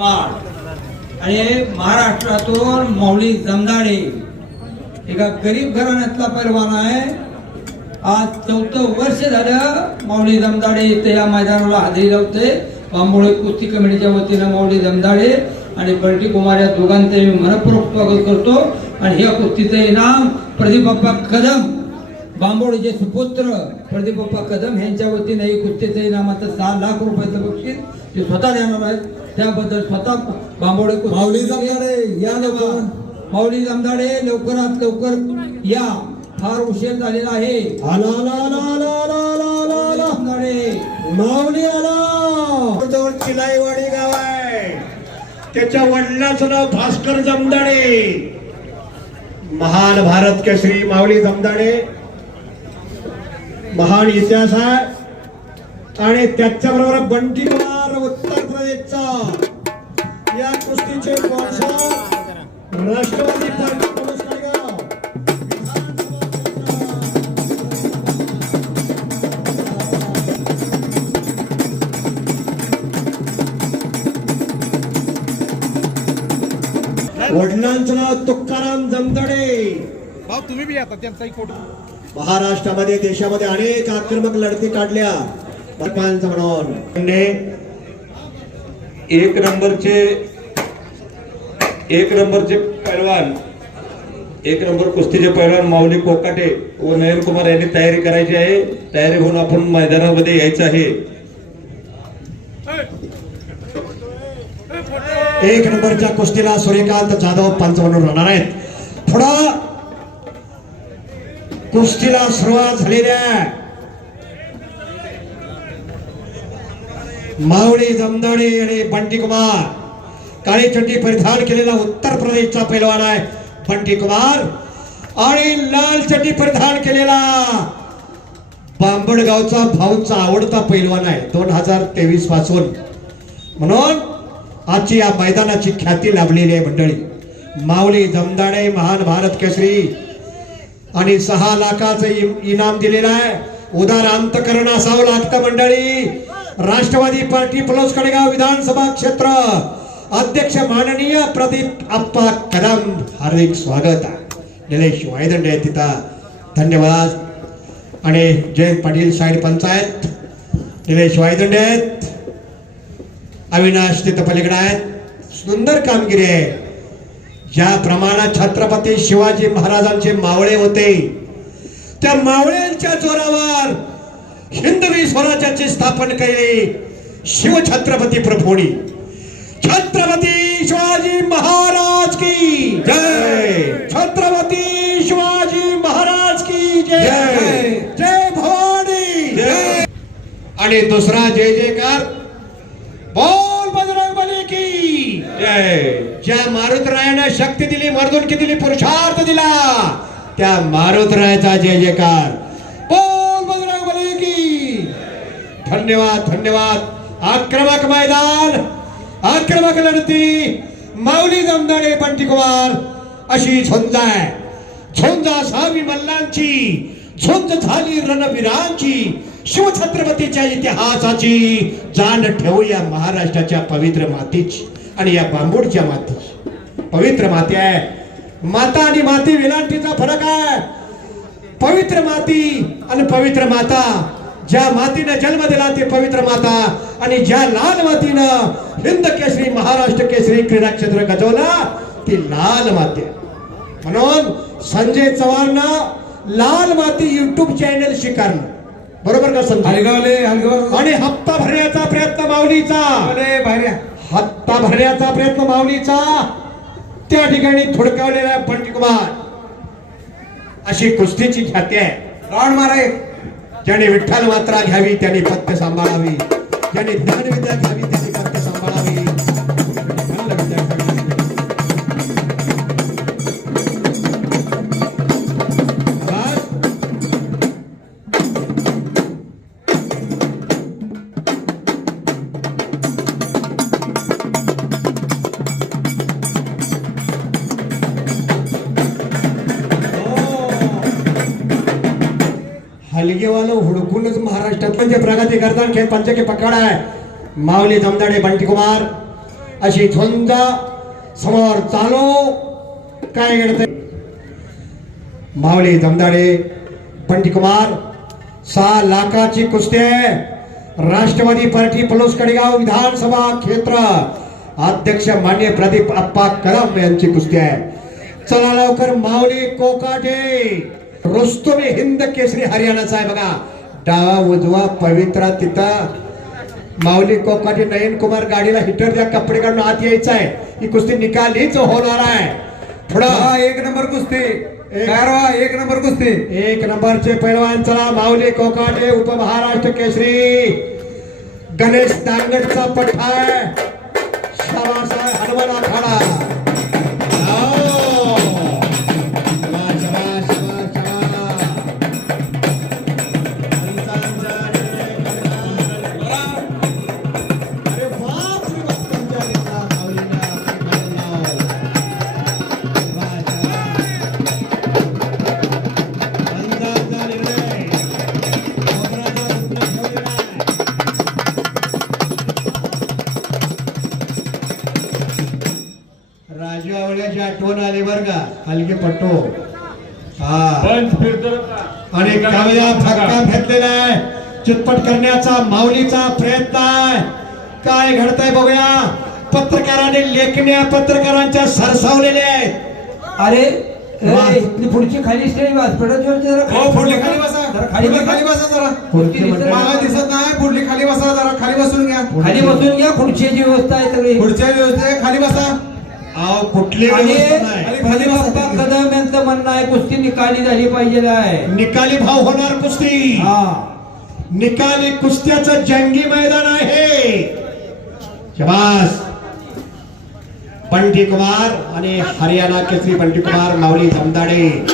आणि महाराष्ट्रातून मौली जमदाडे. एका गरीब घराण्यातला परवाना आहे. आज चौथं वर्ष झालं मौली जमदाडे इथे या मैदानाला हजेरी लावते. बांबोळे कुस्ती कमिटीच्या वतीनं मौली जमदाडे आणि बंटी कुमार या दोघांचे मी मनपूर्वक स्वागत करतो. आणि या कुस्तीचं इनाम प्रदीप बाप्पा कदम बांबोळीचे सुपुत्र प्रदीपप्पा कदम यांच्या वतीने एक उत्तेजयी नामाचं सहा लाख रुपयाचं बक्षीस ते स्वतः देणार आहेत. त्याबद्दल स्वतः बांबोडे माऊली जमदाडे या लवकर. माऊली जमदाडे लवकरात लवकर या. फार उशीर झालेला आहे. माऊली आला. चिलाईवाडी गाव आहे. त्याच्या वडिलाचं नाव भास्कर जमदाडे. महान भारत के श्री माऊली जमदाडे. महान इतिहास आहे. आणि त्याच्याबरोबर बंटी कुमार उत्तर प्रदेशचा. या कुस्तीचे राष्ट्रवादी पार्टी वडिलांचं नाव तुकाराम जमदडे. भाऊ तुम्ही बी आता त्यांचाही फोटो. महाराष्ट्रामध्ये देशामध्ये अनेक आक्रमक लढती काढल्या. म्हणून. एक नंबरचे एक नंबरचे पैलवान एक नंबर कुस्तीचे पैलवान माऊली कोकाटे व नयन कुमार यांनी तयारी करायची आहे. तयारी होऊन आपण मैदानामध्ये यायचं आहे. एक नंबरच्या कुस्तीला सूर्यकांत जाधव पंच म्हणून राहणार आहेत थोडा कुस्तीला सुरुवात झालेल्या मावळी जमदाडे आणि बंटी कुमार काळी चड्डी परिधान केलेला उत्तर प्रदेशचा पैलवान आहे बंटी कुमार आणि लाल चड्डी परिधान केलेला बांबडगावचा भाऊचा आवडता पैलवान आहे दोन हजार तेवीसपासून. म्हणून आजची या मैदानाची ख्याती लाभलेली आहे मंडळी. माऊली जमदाडे महान भारत केसरी. आणि सहा लाखाचं इनाम दिलेलं आहे. उदार अंतकरण असावं लागतं मंडळी. राष्ट्रवादी पार्टी पलोस कडेगाव विधानसभा क्षेत्र. अध्यक्ष माननीय प्रदीप आप्पा कदम. हार्दिक स्वागत. आहे निलेश वायदंड आहे तिथं. धन्यवाद. आणि जयंत पाटील साईड पंचायत. निलेश वायदंड आहेत. अविनाश तिथं पलीकडे आहेत. सुंदर कामगिरी आहे. ज्या प्रमाणात छत्रपती शिवाजी महाराजांचे मावळे होते त्या मावळ्यांच्या जोरावर हिंदवी स्वराज्याची स्थापन केली. शिवछत्रपती प्रभूनी. छत्रपती शिवाजी महाराज की जय. छत्रपती शिवाजी महाराज की जय. जय. भवानी. जय. आणि दुसरा जय जयकार मारुतरायानं शक्ती दिली मर्दुनकी दिली पुरुषार्थ दिला. त्या मारुतरायाचा जय जयकार. बोल बजरंग बली की. धन्यवाद धन्यवाद. आक्रमक मैदान आक्रमक लढती. माऊली जमदाडे बंटी कुमार अशी झुंज आहे. झुंज असावी मल्लांची झुंज झाली रणवीरांची शिवछत्रपतीच्या इतिहासाची जाण ठेवूया महाराष्ट्राच्या पवित्र मातीची आणि या बांबूडच्या मातीची. पवित्र माती आहे. माता आणि माती विलांटीचा फरक आहे. पवित्र माती आणि पवित्र माता. ज्या मातीनं जन्म दिला ती पवित्र माता. आणि ज्या लाल मातीनं हिंद केसरी महाराष्ट्र केसरी क्रीडा क्षेत्र गजवला ती लाल माती. म्हणून संजय चव्हाणनं लाल माती युट्यूब चॅनल स्वीकारलं. बरोबर का हलगाव आणि हप्ता भरण्याचा प्रयत्न माऊलीचा. हप्ता भरण्याचा प्रयत्न माऊलीचा. त्या ठिकाणी थोडकावलेला पंचकुमार अशी कुस्तीची ख्याती आहे. रावण मारा ज्याने विठ्ठल मात्रा घ्यावी त्याने पथ्य सांभाळावी. ज्याने ज्ञानविद्या घ्यावी त्याने हलगेवाला हुडकूनच महाराष्ट्रात म्हणजे प्रगती करताना खेळ पंचके पकड आहे माऊली जमदाडे बंटी कुमार अशी झुंज समोर चालू. काय घडत माऊली जमदाडे पंडित कुमार सहा लाखाची कुस्ती आहे. राष्ट्रवादी पार्टी पलोस कडेगाव विधानसभा क्षेत्र. अध्यक्ष मान्य प्रदीप अप्पा कदम यांची कुस्ती आहे. चला लवकर माऊली कोकाटे. रुस्तुमी हिंद केसरी हरियाणाचा आहे बघा. डावा उजवा पवित्रा तिथं. माऊली कोकाटे नयन कुमार गाडीला हिटर द्या कपडे काढून आत यायचं आहे. ही कुस्ती निकालीच होणार आहे. पुढं एक नंबर कुस्ती. एक नंबर कुस्ती. एक नंबरचे पैलवान चला माऊली कोकाटे उपमहाराष्ट्र केसरी. गणेश दांगडचा पठ्ठा आहे शाबास आहे, हनुमान आखाडा का हलके पट्टो हा आणि काव्या फटका घेतलेला आहे. चितपट करण्याचा माऊलीचा प्रयत्न आहे. काय घडतंय बघूया. पत्रकाराने लेखण्या पत्रकारांच्या सरसावलेल्या आहेत. अरे पुढची खाली स्टेज जरा हो पुढली खाली बसा. जरा खाली पुढली बसा. खाली बसा जरा. मला दिसत नाही. पुढली खाली बसा जरा. खाली बसून घ्या. खाली बसून घ्या. खुर्चीची व्यवस्था आहे सगळी. पुढच्या व्यवस्थे खाली बसा. कुठली आणि. बाप्पा कदम यांचं म्हणणं आहे कुस्ती निकाली झाली पाहिजे आहे. निकाली भाव होणार कुस्ती. हा. निकाली कुस्त्याचं जंगी मैदान आहे. शबास. बंटी कुमार आणि हरियाणा केसरी बंटी कुमार माऊली जमदाडे